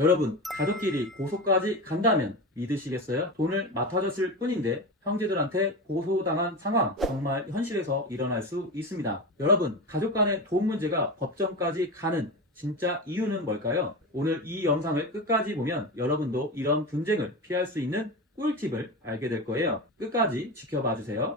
여러분, 가족끼리 고소까지 간다면 믿으시겠어요? 돈을 맡아줬을 뿐인데 형제들한테 고소당한 상황, 정말 현실에서 일어날 수 있습니다. 여러분, 가족 간의 돈 문제가 법정까지 가는 진짜 이유는 뭘까요? 오늘 이 영상을 끝까지 보면 여러분도 이런 분쟁을 피할 수 있는 꿀팁을 알게 될 거예요. 끝까지 지켜봐 주세요.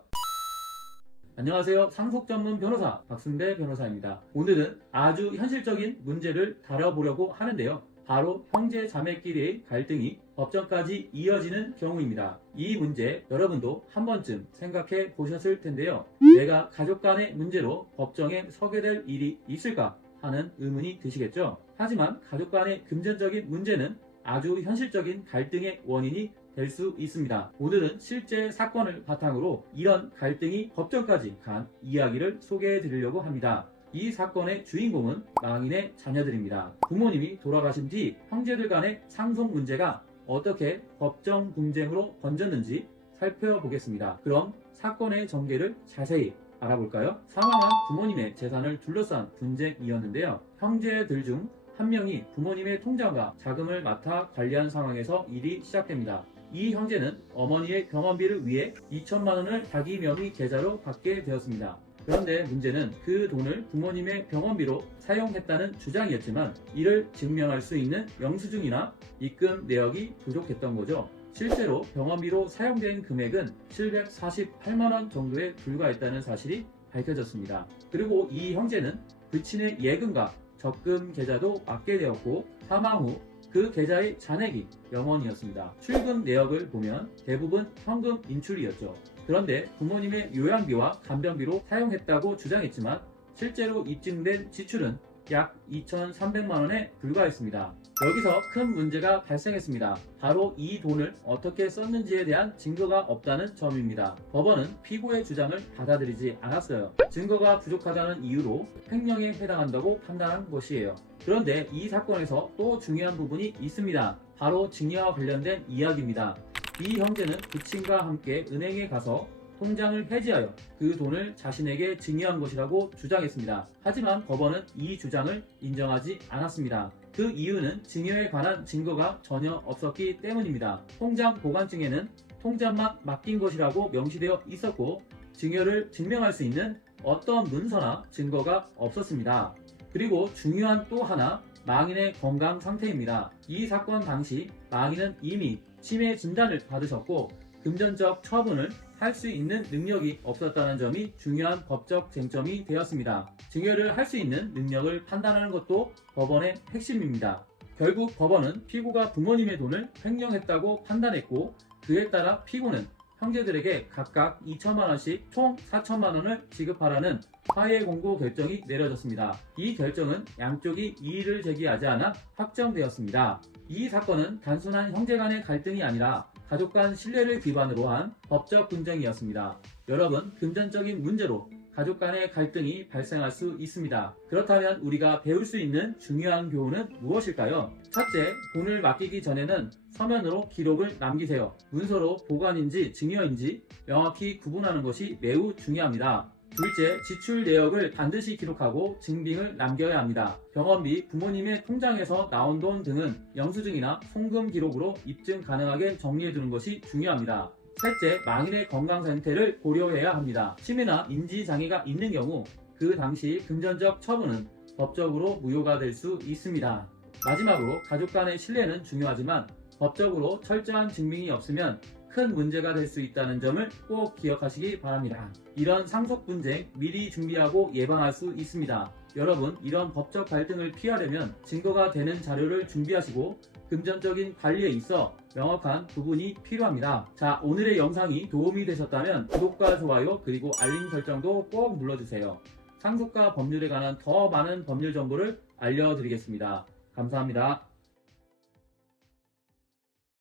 안녕하세요. 상속 전문 변호사 박순배 변호사입니다. 오늘은 아주 현실적인 문제를 다뤄보려고 하는데요. 바로 형제 자매끼리의 갈등이 법정까지 이어지는 경우입니다. 이 문제 여러분도 한 번쯤 생각해 보셨을 텐데요. 내가 가족 간의 문제로 법정에 서게 될 일이 있을까 하는 의문이 드시겠죠. 하지만 가족 간의 금전적인 문제는 아주 현실적인 갈등의 원인이 될 수 있습니다. 오늘은 실제 사건을 바탕으로 이런 갈등이 법정까지 간 이야기를 소개해 드리려고 합니다. 이 사건의 주인공은 망인의 자녀들입니다. 부모님이 돌아가신 뒤 형제들 간의 상속 문제가 어떻게 법정 분쟁으로 번졌는지 살펴보겠습니다. 그럼 사건의 전개를 자세히 알아볼까요? 사망한 부모님의 재산을 둘러싼 분쟁이었는데요. 형제들 중 한 명이 부모님의 통장과 자금을 맡아 관리한 상황에서 일이 시작됩니다. 이 형제는 어머니의 병원비를 위해 2천만 원을 자기 명의 계좌로 받게 되었습니다. 그런데 문제는 그 돈을 부모님의 병원비로 사용했다는 주장이었지만 이를 증명할 수 있는 영수증이나 입금 내역이 부족했던 거죠. 실제로 병원비로 사용된 금액은 748만 원 정도에 불과했다는 사실이 밝혀졌습니다. 그리고 이 형제는 부친의 예금과 적금 계좌도 맡게 되었고 사망 후 그 계좌의 잔액이 0원이었습니다. 출금 내역을 보면 대부분 현금 인출이었죠. 그런데 부모님의 요양비와 간병비로 사용했다고 주장했지만 실제로 입증된 지출은 약 2,300만 원에 불과했습니다. 여기서 큰 문제가 발생했습니다. 바로 이 돈을 어떻게 썼는지에 대한 증거가 없다는 점입니다. 법원은 피고의 주장을 받아들이지 않았어요. 증거가 부족하다는 이유로 횡령에 해당한다고 판단한 것이에요. 그런데 이 사건에서 또 중요한 부분이 있습니다. 바로 증여와 관련된 이야기입니다. 이 형제는 부친과 함께 은행에 가서 통장을 해지하여 그 돈을 자신에게 증여한 것이라고 주장했습니다. 하지만 법원은 이 주장을 인정하지 않았습니다. 그 이유는 증여에 관한 증거가 전혀 없었기 때문입니다. 통장 보관증에는 통장만 맡긴 것이라고 명시되어 있었고 증여를 증명할 수 있는 어떤 문서나 증거가 없었습니다. 그리고 중요한 또 하나, 망인의 건강 상태입니다. 이 사건 당시 망인은 이미 치매 진단을 받으셨고 금전적 처분을 할 수 있는 능력이 없었다는 점이 중요한 법적 쟁점이 되었습니다. 증여를 할 수 있는 능력을 판단하는 것도 법원의 핵심입니다. 결국 법원은 피고가 부모님의 돈을 횡령했다고 판단했고 그에 따라 피고는 형제들에게 각각 2천만 원씩 총 4천만 원을 지급하라는 화해 공고 결정이 내려졌습니다. 이 결정은 양쪽이 이의를 제기하지 않아 확정되었습니다. 이 사건은 단순한 형제 간의 갈등이 아니라 가족 간 신뢰를 기반으로 한 법적 분쟁이었습니다. 여러분, 금전적인 문제로 가족 간의 갈등이 발생할 수 있습니다. 그렇다면 우리가 배울 수 있는 중요한 교훈은 무엇일까요? 첫째, 돈을 맡기기 전에는 서면으로 기록을 남기세요. 문서로 보관인지 증여인지 명확히 구분하는 것이 매우 중요합니다. 둘째, 지출 내역을 반드시 기록하고 증빙을 남겨야 합니다. 병원비, 부모님의 통장에서 나온 돈 등은 영수증이나 송금 기록으로 입증 가능하게 정리해두는 것이 중요합니다. 셋째, 망인의 건강 상태를 고려해야 합니다. 치매나 인지장애가 있는 경우 그 당시 금전적 처분은 법적으로 무효가 될 수 있습니다. 마지막으로 가족 간의 신뢰는 중요하지만 법적으로 철저한 증명이 없으면 큰 문제가 될 수 있다는 점을 꼭 기억하시기 바랍니다. 이런 상속 분쟁 미리 준비하고 예방할 수 있습니다. 여러분, 이런 법적 갈등을 피하려면 증거가 되는 자료를 준비하시고 금전적인 관리에 있어 명확한 부분이 필요합니다. 자, 오늘의 영상이 도움이 되셨다면 구독과 좋아요 그리고 알림 설정도 꼭 눌러주세요. 상속과 법률에 관한 더 많은 법률 정보를 알려드리겠습니다. 감사합니다.